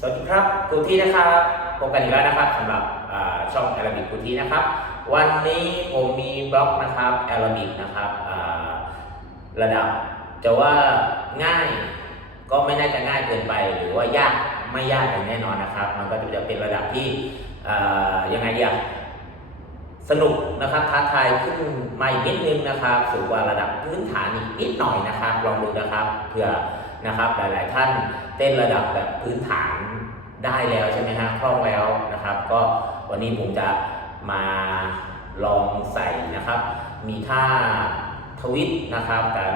สวัสดีครับกูที่นะครับพบกันอีกแล้วนะครับสำหรับช่องแอลบิกกูที่นะครับ วันนี้ผมมีบล็อกนะครับแอลบิกนะครับระดับจะว่าง่ายก็ไม่น่าจะง่ายเกินไป หรือว่ายากไม่ยากอย่างแน่นอนนะครับ มันก็จะเป็นระดับที่ยังไงเดีอะสนุกนะครับท้าทายขึ้นมาอีกนิดนึงนะครับ สูงกว่าระดับพื้นฐานอีกนิดหน่อยนะครับ ลองดูนะครับเผื่อ นะครับ หลาย ๆ ท่านเต้นระดับแบบพื้นฐานได้แล้วใช่ไหมฮะคล่องแล้วนะครับ ก็วันนี้ผมจะมาลองใส่นะครับ มีท่าทวิตนะครับ การ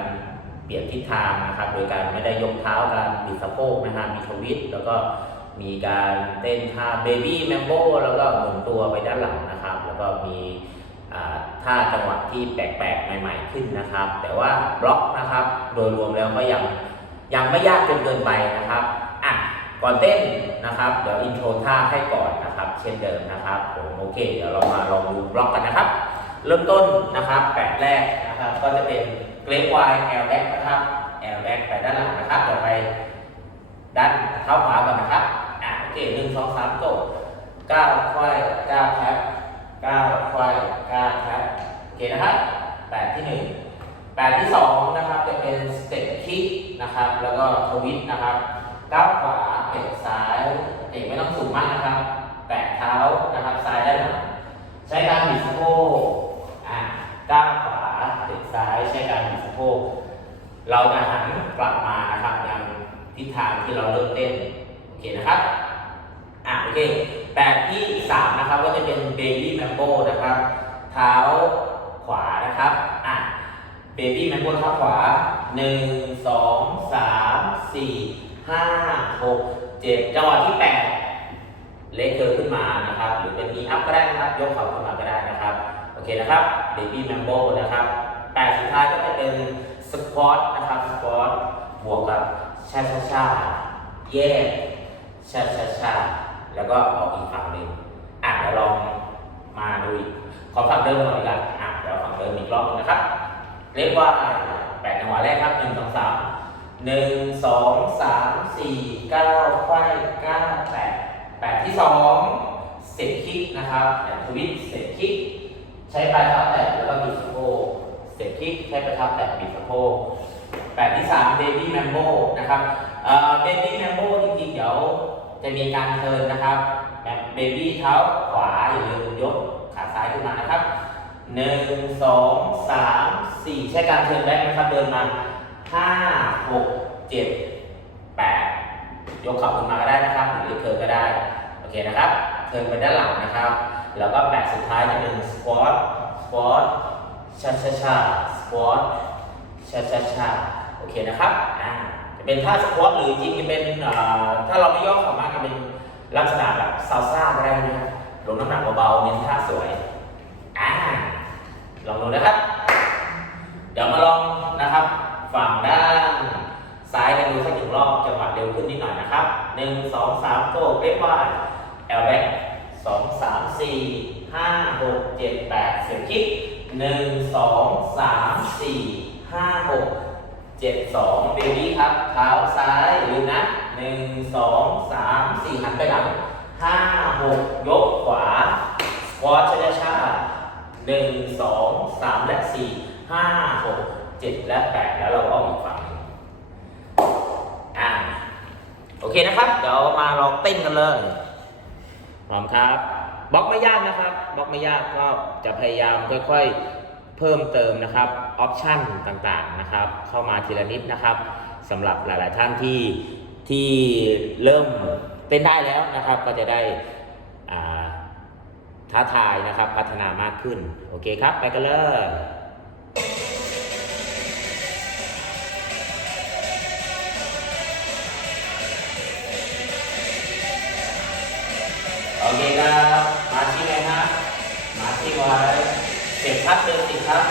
เปลี่ยนทิศทางนะครับ โดยการไม่ได้ยกเท้าการบิดสะโพกนะฮะมีทวิตแล้วก็มีการเต้นท่าเบบี้แมมโบแล้วก็หมุนตัวไปด้านหลังนะครับ แล้วก็มีท่าจังหวะที่แปลกๆ ใหม่ ๆ ขึ้นนะครับ แต่ว่าบล็อกนะครับ โดยรวมแล้วก็ยัง ยังไม่ยากจนเกินไปนะครับอะก่อนเต้นนะครับเดี๋ยวอินโทรท่าให้ก่อนนะครับ เช่นเดิมนะครับผมโอเค เดี๋ยวเรามาลองดูบล็อกกันนะครับ เริ่มต้นนะครับแปดแรกนะครับก็จะเป็นเกรฟไวแอลแบ็กนะครับแอลแบ็กไปด้านหลังนะครับเดี๋ยวไปด้านเท้าขวาก่อนนะครับอะโอเคหนึ่งสองสามโตะก้าค่อยเก้าแท็บก้าควายเก้าวครับโอเคนะครับแปดที่หนึ่ง แปดที่สองนะครับจะเป็นสเต็ปคิกนะครับ แล้วก็ทวิตนะครับก้าวขวาเตะซ้ายเตะไม่ต้องสูงมากนะครับ แตะเท้านะครับซ้ายด้านหลังใช้การบิดสะโพกอะก้าวขวาเตะซ้ายใช้การบิดสะโพกเราจะหันกลับมานะครับยังทิศทางที่เราเริ่มเต้นโอเคนะครับอะโอเคแบบที่สามนะครับก็จะเป็น baby mambo นะครับ เท้า baby mambo เท้าขวาหนึ่งสองสามสี่ห้าหกเจ็ดจังหวะที่แปดเล็กเธอขึ้นมานะครับ หรือเป็น e up ก็ได้นะครับ ยกเข่าขึ้นมาก็ได้นะครับ โอเคนะครับ baby mambo นะครับแปดสุดท้ายก็จะเป็น squat นะครับ squat บวกกับชาชาชาแยกชาชาชาแล้วก็ออกอีกฝั่งหนึ่งอะเดี๋ยวลองมาดูอีกขอฝั่งเดิมก่อนดีกว่าอะเดี๋ยวฝั่งเดิมอีกรอบหนึงนะครับ เรียกว่าแปดจังหวะแรกครับหนึ่งสองสามหนึ่งสองสามสี่เก้าไขว้เก้าแปดแปดที่สองเสร็จคิกนะครับแบบทวิตเสร็จคิก ใช้ปลายเท้าแตะแล้วก็บิดสะโพกเสร็จคิกใช้ปลายเท้าแตะบิดสะโพกแปดที่สามเบบี้แมมโบนะครับเอ่อเบบี้แมมโบจริงๆเดี๋ยวจะมีการเทิร์นนะครับแบบเบบี้เท้าขวาอย่าลืมยกขาซ้ายขึ้นมานะครับหนึ่งสองสาม สี่ใช้การเทิร์นแบ็คนะครับ เดินมาห้าหกเจ็ดแปดยกเข่าขึ้นมาก็ได้นะครับ หรือเทิร์นก็ได้ โอเคนะครับ เทิร์นไปด้านหลังนะครับ แล้วก็แปดสุดท้ายจะเป็นสควอตสควอตชาชาชาสควอตชาชาชาโอเคนะครับอ่าจะเป็นท่าสควอตหรือจริงๆจะเป็นเอ่อถ้าเราไม่ย่อเข่ามากจะเป็นลักษณะแบบซาลซ่าก็ได้นะครับลงน้ำหนักเบาๆเน้นท่าสวยอ่าลองดูนะครับ เดี๋ยวมาลองนะครับ ฝั่งด้านซ้ายกันดูสักหนึ่งรอบจังหวะเร็วขึ้นนิดหน่อยนะครับหนึ่งสองสามโต้เป๊ะว่าแอลแบ็กสองสามสี่ห้าหกเจ็ดแปดเสียงคิกหนึ่งสองสามสี่ห้าหกเจ็ดสองเบบี้ครับเท้าซ้ายลืมนะหนึ่งสองสามสี่หันไปหลังห้าหกยกขวาสควอตช้าช้าๆหนึ่งสองสามและสี่ ห้าหกเจ็ดและแปดแล้วเราก็เอาอีกฝั่งอ่าโอเคนะครับ เดี๋ยวมาลองเต้นกันเลยพร้อมครับบล็อกไม่ยากนะครับบล็อกไม่ยากก็จะพยายามค่อยๆ เพิ่มเติมนะครับออปชันต่างๆนะครับ เข้ามาทีละนิดนะครับสำหรับหลายๆท่านที่ที่เริ่มเต้นได้แล้วนะครับ ก็จะได้ท้าทายนะครับ พัฒนามากขึ้น โอเคครับ ไปกันเลย โอเคครับมาที่ไหนครับมาที่ไว้เสียบพัดเดินติดครับ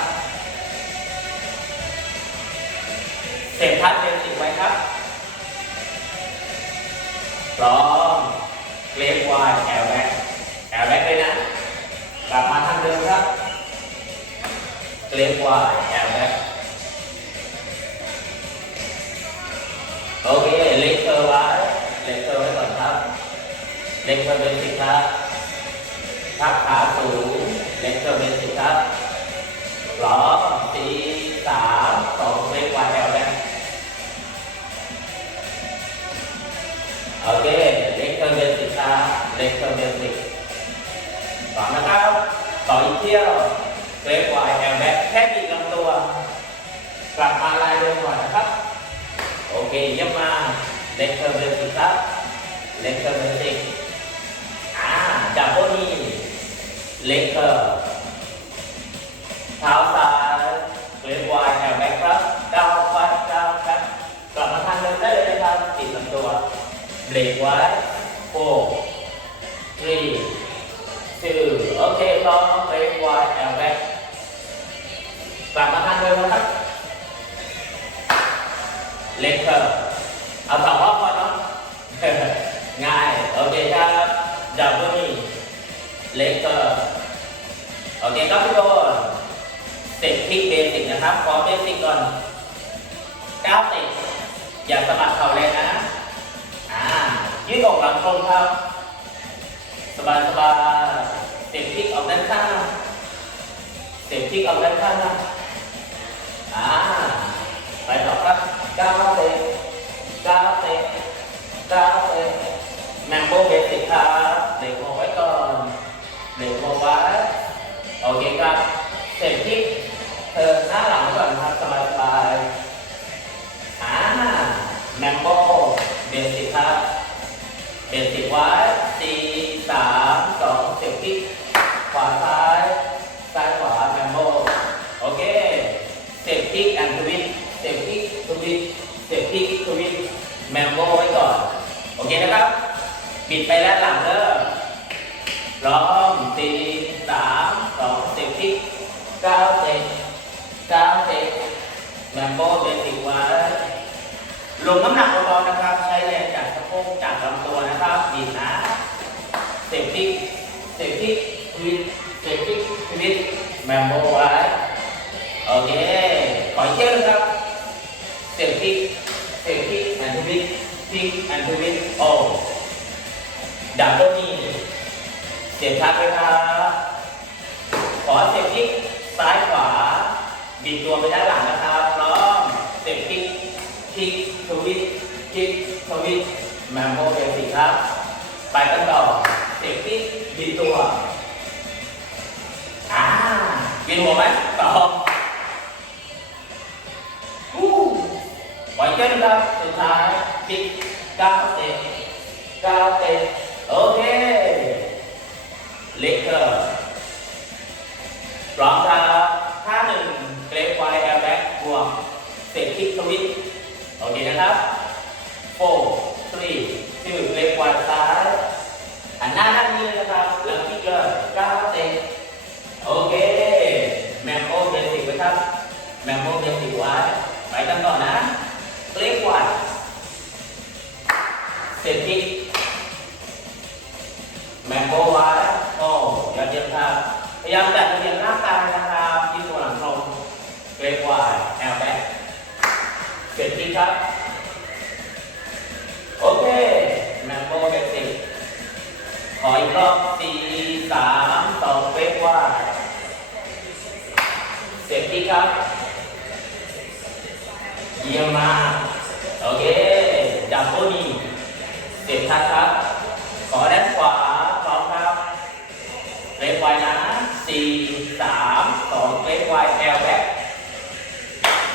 เสียบพัดเดินติดไว้ครับพร้อมเกรฟวายแอลแบ็กแอลแบ็กเลยนะกลับมาทางเดิมครับเกรฟวายแอลแบ็กโอเคเล็กเธอไว้เลเล็กเกินไว้ก่อนครับเล็กเกินเป็นสิบครับ พักขาสูงเล็กเกินเป็นสิครับหลอสี่สามสองเล็กวายแอลแบกโอเคเล็กเกินเป็นสิครับเล็กเกินเป็นสิบต่อนะครับต่ออีกเที่ยวเล็กกว่าแอลแบกแค่บิดลำตัว กลับมาลายเดิมก่อนนะครับ โอเคเยี่ยมมากเล็กเทอร์เบสิครับเล็กเทอร์เบสิอ่าจับพวกนี้ เล็กเทอเท้าซ้ายเล็กวายแอลแบ็คครับก้าวไปก้าวครับกลับมาทางเดิมได้เลยนะครับติดลำตัวเบรกไว้โฟทรี two โอเคพร้อมเบรกไวแอลแบ็คกลับมาทางเดิมนะครับเล็กเถอะเอาสองรอบพอเนาะง่าย โอเคครับจับมือนี่เล็กเถอะ โอเคครับทุกคนเสร็จที่เบสิกนะครับขอเบสิกก่อนก้าวติดอย่าสะบัดเข่าเลยนะอ่ายืดอกหลังตรงครับ สบายสบายเสร็จพลิกออกด้านข้างเสร็จพลิกออกด้านข้างนะอ่าไปต่อครับก้าวเตะก้าวเตะก้าวเตะแมมโบเบสิกครับเด็กโมไว้ก่อนเด็กโมไว้ โอเคครับ เสร็จที่เธอหน้าหลังก่อนครับสบายสบายอ่าแมมโบเบสิกครับเบสิกไว้สี่สามสองเสร็จที่ขวาซ้ายซ้ายขวาแมมโบโอเคเซฟตี้แอนด์ทวิตเซฟตี้ทวิตเซฟตี้ทวิตแมมโบไว้ก่อน โอเคนะครับ ปิดไปแล้วหลังเด้อ พร้อมสี่สามสองเซฟตี้เก้าเจ็ดเก้าเจ็ดแมมโบเบสิกไว้ลงน้ำหนักเบาๆนะครับ ใช้แรงจากสะโพกจากลำตัวนะครับดีนะเซฟตี้เซฟตี้ทวิตเซฟตี้ทวิตแมมโบไว้โอเค ขออีกเที่ยวนึงครับเสียงพิกเสียงพิกแอนทวิกพิกแอนทวิกโอดับเบิลนี่ เสียงชัดไหมครับ ขอเสียงพิกซ้ายขวา บิดตัวไปด้านหลังนะครับพร้อมเสียงพิกพิกทวิกพิกทวิกแมมโบเบสิกครับ ไปกันต่อเสียงพิกบิดตัวอ่ากินหัวไหมต่ออู้ไว้เจ้นครับสุดท้ายปิดก้าวเตะก้าวเตะโอเค เล็กเกอร์พร้อมครับท่าหนึ่งเกรฟไวแอร์แบ็กบวกเสร็จคิกสวิตโอเคนะครับ four three two เกรฟไวซ้าย ยี่ยมมาก โอเคจับโบนี่เสร็จครับครับ ขอด้านขวาพร้อมครับเล็กไวนะสี่สามสองเล็กไวแอลแบ็ค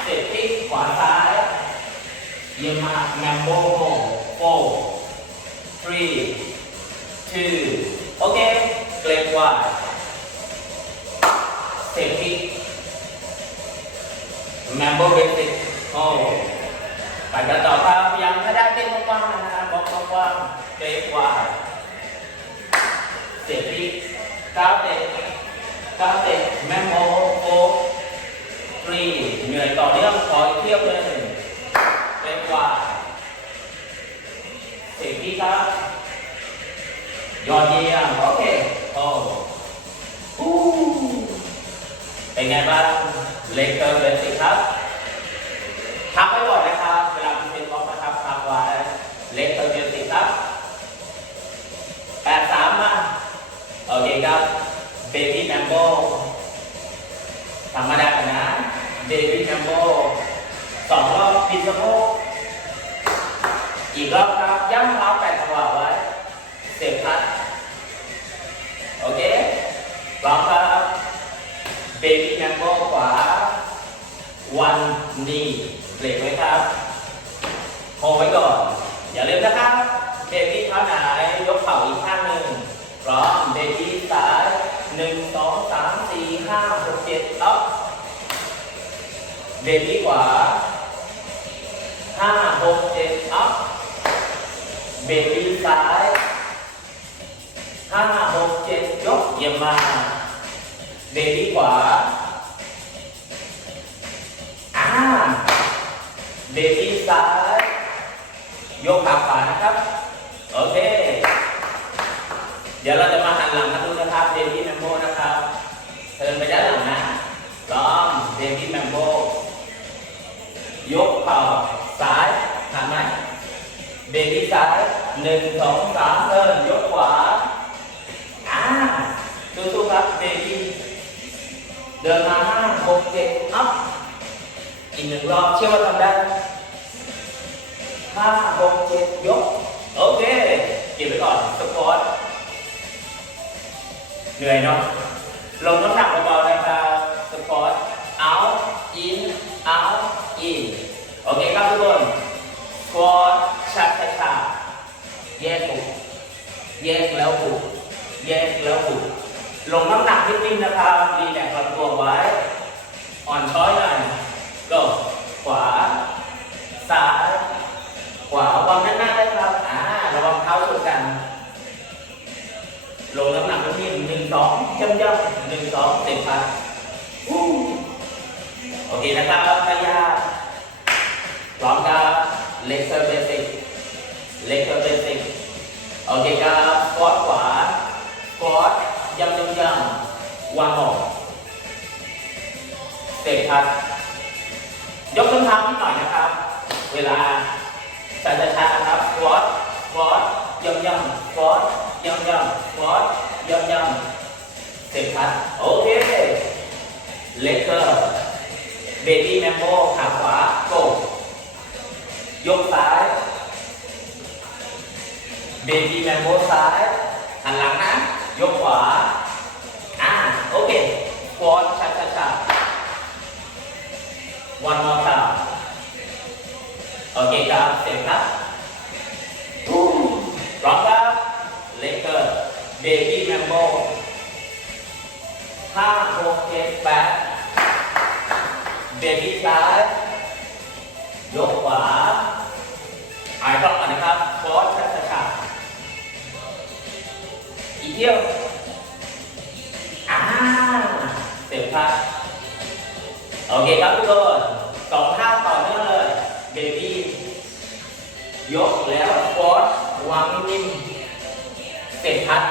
เสร็จที่ขวาซ้าย เยี่ยมมากแมมโบโฟ three two โอเคเล็กไวเสร็จที่ Member Basic โอ้ไปกันต่อครับยังไม่ได้เต้นกว้างๆนะครับบอกกว้างๆเตะกว่าเสียปีก้าวเตะก้าวเตะแมมโมโฟทรีเหนื่อยต่อเนื่องขออีกเที่ยวเลยเตะกว่าเสียปีครับยอดเยี่ยมโอเคโอ้เป็นไงบ้างเล็กเกินเลยสิครับ ทับไปบ่อยนะครับ เวลาที่เป็นล็อกนะครับทับไว้เล็กตัวเดียวติดครับแปดสามมาโอเคครับเบบี้แมมโบธรรมดาขนาดเบบี้แมมโบสองรอบพิซโมอีกรอบครับย้ำเท้าแปดขวาไว้เสียบพัดโอเคลองครับเบบี้แมมโบขวาวันนี้ เบรกไว้ครับโฮไว้ก่อน อย่าลืมนะครับเบบี้เท้าไหนยกเข่าอีกข้างหนึ่งพร้อมเบบี้ซ้ายหนึ่งสองสามสี่ห้าหกเจ็ดอัพเบบี้ขวาห้าหกเจ็ดอัพเบบี้ซ้ายห้าหกเจ็ดยกเยี่ยมมากเบบี้ขวา เบบี้ซ้ายยกขาขวานะครับ โอเค เดี๋ยวเราจะมาหันหลังกันดูนะครับเดวิดแมมโบนะครับเทินไปด้านหลังนะพร้อมเดวิดแมมโบยกเข่าซ้ายหันไหมเดวิดซ้ายหนึ่งสองสามเทินยกขวาอ่าสู้ๆครับเดวิดเดินมาห้าหกเจ็ดอัพ อีกหนึ่งรอบเชื่อว่าทำได้ห้าหกเจ็ดยก โอเค เก็บไว้ก่อนสปอร์ตเหนื่อยเนาะลงน้ำหนักเบาๆนะครับสปอร์ตเอาอินเอาอินโอเคครับทุกคนสปอร์ตชัดชัดแยกปุกแยกแล้วปุกแยกแล้วปุกลงน้ำหนักนิดนึงนะครับรีแลกซ์ลำตัวไว้ อ่อนช้อยหน่อย ก็ขวา ซ้าย ขวาวางด้านหน้าได้ครับ อ่า ระวังเท้าชนกัน ลงน้ำหนักไปที่หนึ่งสองย่ำย่ำหนึ่งสองสิบพันวู้โอเคนะครับไม่ยากพร้อมครับเล็กเซอร์เบสิกเล็กเซอร์เบสิกโอเคครับกอดขวากอดย่ำย่ำย่ำวางออกเตะพัด ยกต้นเท้านิดหน่อยนะครับ เวลาช้าช้าครับวอตสวอตย่ำย่ำสควอตย่ำย่ำสควอตย่ำย่ำเสร็จครับโอเคเลกเกอร์เบบี้แมมโบขาขวาโกยกซ้ายเบบี้แมมโบซ้ายหันหลังนะ ยกขวาอ่าโอเคควอตช้าช้าช้า one more time โอเคครับเสร็จครับอู้พร้อมครับเลเกอร์เบบี้แมมโบห้าหกเจ็ดแปดเบบี้ซ้ายยกขวาหายรอบกันนะครับฟอสชัดชัดอีกเที่ยวอ่าเสร็จครับ โอเคครับทุกคนสองท่าต่อเนื่องเลยเบบี้ยกแล้วกดวางนิ่มเสร็จพัด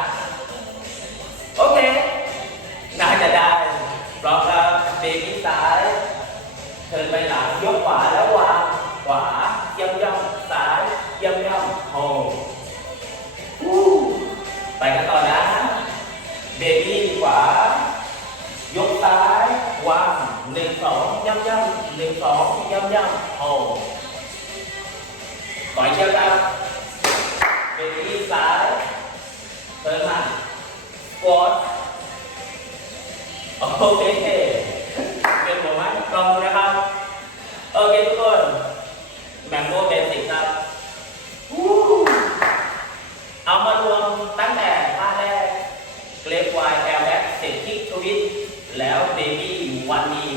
โอเค น่าจะได้พร้อมครับเบบี้ซ้ายเทินไปหลังยกขวาแล้ววาง สองย่ำย่ำหนึ่งสองย่ำย่ำโอ้ต่อยเชือกครับเป็นที่ซ้ายเติมมากดโอเคเป็นหัวไหมลองดูนะครับ โอเคทุกคนแมงโก้เบสิกครับวู้เอามารวมตั้งแต่ท่าแรก เกรฟไวแอลแบ็กเสร็จคิกทวิตแล้วเบบี้วันนี้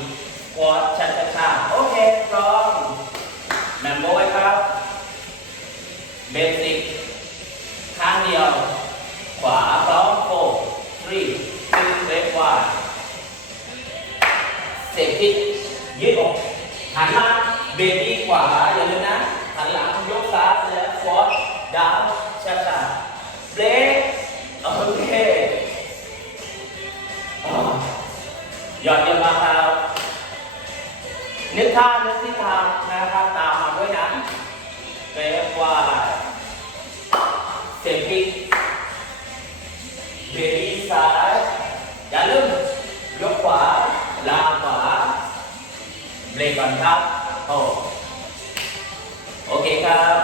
กอดชัดชาโอเคพร้อมแมมโบไว้ครับ เบสิกข้างเดียว ขวาพร้อมโฟร์ทรีซึ่งเกรฟไวเสร็จคิกยืดอกหันมาเบบี้ขวาอย่าลืมนะ หันหลังยกซ้ายแล้วฟอร์ดาวช้าชาเบรกโอเคหยอดเยี่ยมมากครับนึกท่านึกทิศทางนะครับตามมาด้วยนะเรกว่าเบี้ซ้ายอย่าลืมยกขวาลางขวาเบรกก่อนครับโอ้โอเคครับ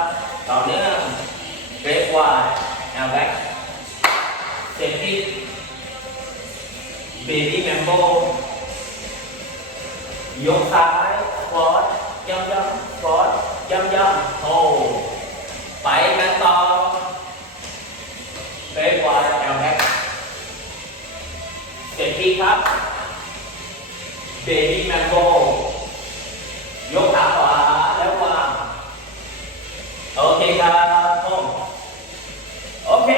ต่อ เนื่องเบรกวายแอลแบ็กเซฟตี้เบบี้แมมโบยกซ้ายฟอร์ดย่ำย่ำฟอร์ดย่ำย่ำโฮไปกันต่อเบรกวายแอลแบ็กเซฟตี้ครับเบบี้แมมโบยกขาขวาแล้ววางโอเคครับผมโอเค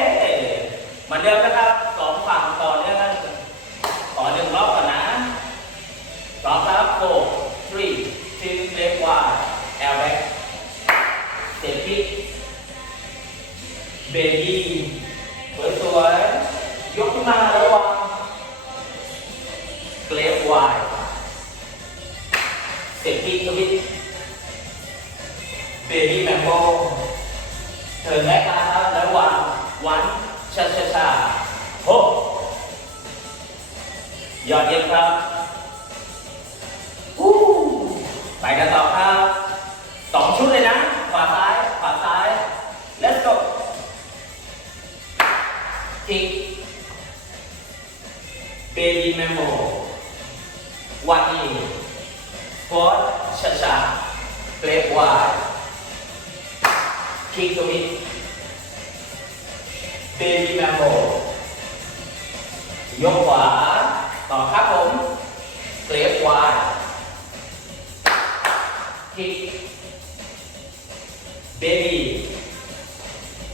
เหมือนเดิมนะครับสองฝั่งต่อเนื่องต่อหนึ่งรอบก่อนนะพร้อมครับ four three two left one L back เจ็ดที่เบบี้สวยๆยกขึ้นมาระวัง วายเจ็ดที่ทวิตเบบี้แมมโบเธอแรกมาครับแล้ววางวันชาชาชาโฮยอดเยี่ยมครับฮู้ไปกันต่อครับสองชุดเลยนะขวาซ้ายขวาซ้าย let's go ทิกเบบี้แมมโบ วันนี้ฟอร์ชาชาเกรฟวายคิกตรงนี้ Baby Mambo ยกขวาต่อครับผมเกลียบขวาคลิก Baby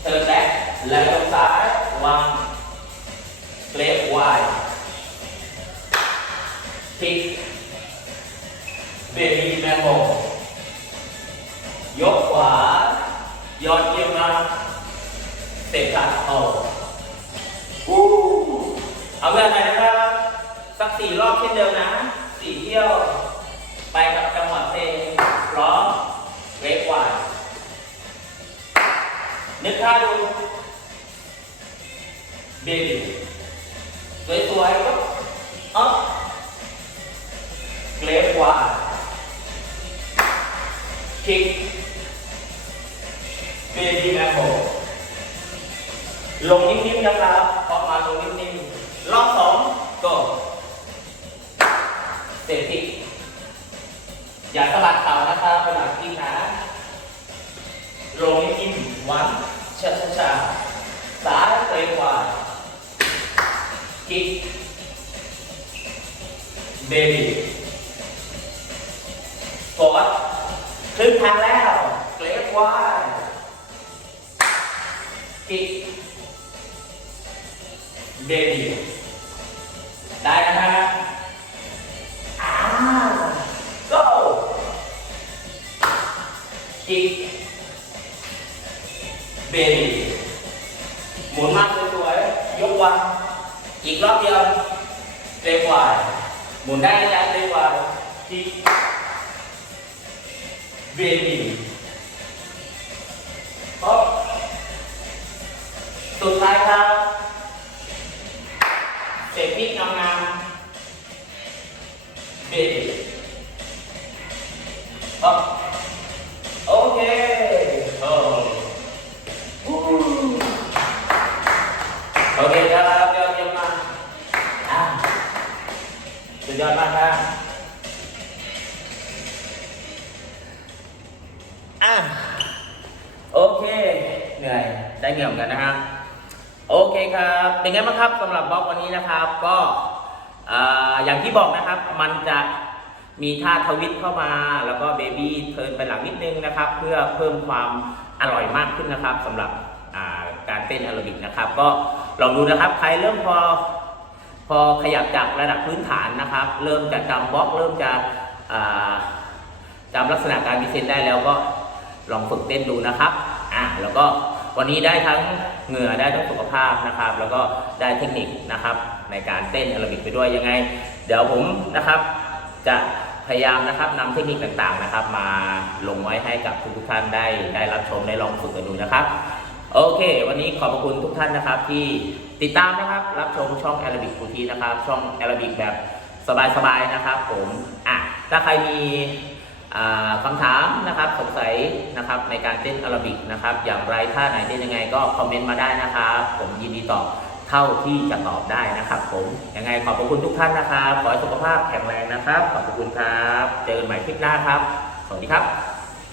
เทิร์นแบ็คแล้วยกซ้ายวางเกลียบขวาค ลิก Baby Mambo ยกขวายอดเยี่ยมมากเตะขาเอาอู้เอาแบบไหนนะครับ สักสี่รอบเช่นเดิมนะสี่เที่ยว ไปกับจังหวะเพลงพร้อมเวกวายนึกท่าดูเบบี้สวยๆก็อัพ เกรฟวาคิกเบบี้แอปเปิลงนิ่มๆนะครับพอมาลงนิ่มๆรอบสองก็เสร็จที่อย่าสลัดเข่านะครับเป็นหลักที่นะลงนิ่มๆวันช้าช้าๆซ้ายเตะขวาคิกเบบี้ ฟอร์ดครึ่งทางแล้วเกรฟวายกิกเบบี้ได้นะฮะอ่า go กิกเบบี้หมุนมากสวยๆยกวันอีกรอบเดียวเร็วกว่าหมุนได้นะจ๊ะเร็วกว่ากิกเบบี้ฮอปสุดท้ายครับเสร็จพิก งามๆเบบี้ครับโอเคโอ้ฮู้โอเคครับยอ อะโอเค เหนื่อย ได้เหงื่อเหมือนกันนะฮะโอเคครับ เป็นไงบ้างครับสำหรับบล็อกวันนี้นะครับ ก็อ่าอย่างที่บอกนะครับ มันจะมีท่าทวิตเข้ามา แล้วก็เบบี้เทิร์นไปหลังนิดนึงนะครับ เพื่อเพิ่มความอร่อยมากขึ้นนะครับสำหรับาการเต้นแอโรบิกนะครับ ก็ลองดูนะครับใครเริ่มพอพอขยับจากระดับพื้นฐานนะครับ เริ่มจะจำบล็อกเริ่มจะจำลักษณะการพิเศษได้แล้วก็ ลองฝึกเต้นดูนะครับอะแล้วก็วันนี้ได้ทั้งเหงื่อได้ทั้งสุขภาพนะครับ แล้วก็ได้เทคนิคนะครับ ในการเต้นแอโรบิกไปด้วยยังไง เดี๋ยวผมนะครับจะพยายามนะครับนำเทคนิคต่างๆนะครับ มาลงไว้ให้กับทุกท่านได้ได้รับชมได้ลองฝึกกันดูนะครับ โอเค วันนี้ขอบพระคุณทุกท่านนะครับ ที่ติดตามนะครับ รับชมช่องแอโรบิกฟูทีนะครับ ช่องแอโรบิกแบบสบายๆนะครับ ผมอะถ้าใครมี คำถามนะครับสงสัยนะครับในการเต้นอาราบิกนะครับ อย่างไรท่าไหนเต้นยังไงก็คอมเมนต์มาได้นะครับ ผมยินดีตอบเท่าที่จะตอบได้นะครับผมยังไงขอบพระคุณทุกท่านนะครับ ขอให้สุขภาพแข็งแรงนะครับ ขอบพระคุณครับ เจอกันใหม่คลิปหน้าครับ สวัสดีครับ